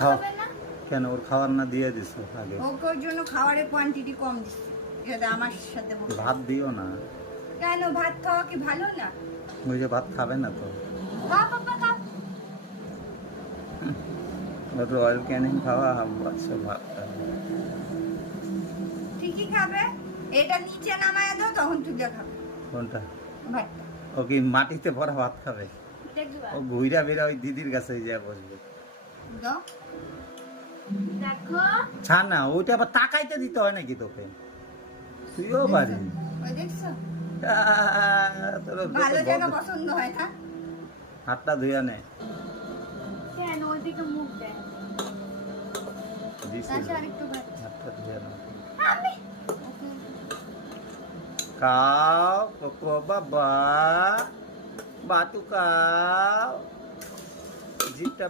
খাবে না? কেন ওর খাবার না দিয়ে দিছো আগে? ওর জন্য খাবারের কোয়ান্টিটি কম দিচ্ছি, যাতে আমার সাথে বসে। ভাত দিও না। কেন, ভাত খাওয়া কি ভালো না? ওই যে ভাত খাবে না তো। খা বাবা খা। রয়্যাল ক্যানিং খাওয়া বাচ্চা ভাত খাবে। ঠিকই খাবে, এটা নিচে নামায় দাও, তখন তুই খাবে কোনটা? ভাতটা। ও কি মাটিতে পড়া ভাত খাবে? দেখবা ও ঘুইরা বেরা ওই দিদির কাছে যা বসবে। দাও। দেখো ছাড় না, ওইটা আবার তাকাইতে দিতে হয় নাকি তোকে? তুইও পারি। ওই দেখছো, তোর ভালো জায়গা পছন্দ হয় না। হাতটা ধুইয়া নে। কেন ওইদিকে মুখ দেয়? দিছি আচ্ছা আরেকটু ভাত। হাতটা ধুইয়া নে। আমি কাও কোকো বাবা বাতু কাও জিপটা